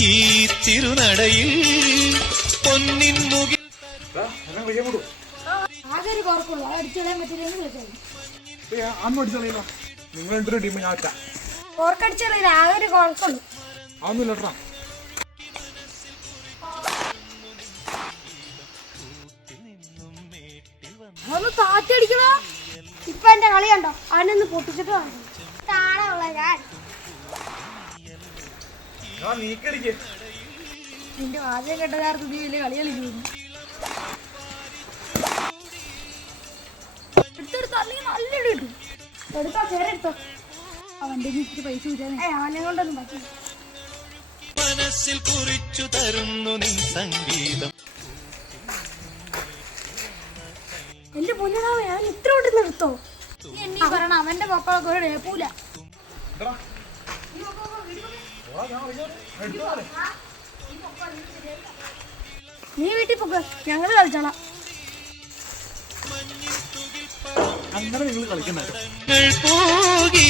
ഈ തിരുനടയിൽ പൊന്നിൻ മുകിൽ ആകെ ഒരു കുഴപ്പമുള്ളൂ അത് അടിച്ചുകളയാൻ പറ്റില്ലെന്ന് വിളിച്ചാൽ അന്ന് അടിച്ചോളീനോ നിങ്ങൾ രണ്ടൊരു ടീം ഞാൻ ഒറ്റ ഓർക്കടിച്ചുകളിൽ ആകെ ഒരു കുഴപ്പമുള്ളൂ അതൊന്നുമില്ല കേട്ടോ അതൊന്ന് താത്തി അടിക്കണോ ഇപ്പൊ എന്റെ കളി കണ്ടോ അവനൊന്ന് പൊട്ടിച്ചിട്ട് താഴെയുള്ള ഞാൻ നീക്കടിക്ക് നിന്റെ വാചകം കേട്ട നേരത്തെ നീ വലിയ കളി കളിക്കുന്നു നല്ലൊരു കിട്ടും എടുത്തോ ചേരെടുത്തോ അവന്റെ വീട്ടിൽ പൈസ കിട്ടാൻ അവനെ കൊണ്ടൊന്നും പറ്റില്ല മനസ്സിൽ കുറിച്ചു തരുന്നു നിൻ സംഗീതം എന്റെ പൊന്നിടാവേ അവൻ ഇത്ര കൊണ്ട് നിർത്തോ നീ പറയണ അവന്റെ മക്കളൊക്കെ ഒരു ഡേപ്പൂല നീ വീട്ടിൽ പോക്ക് ഞങ്ങള് കളിച്ചോളാം അങ്ങനെ നിങ്ങൾ കളിക്കണ്ട പോകി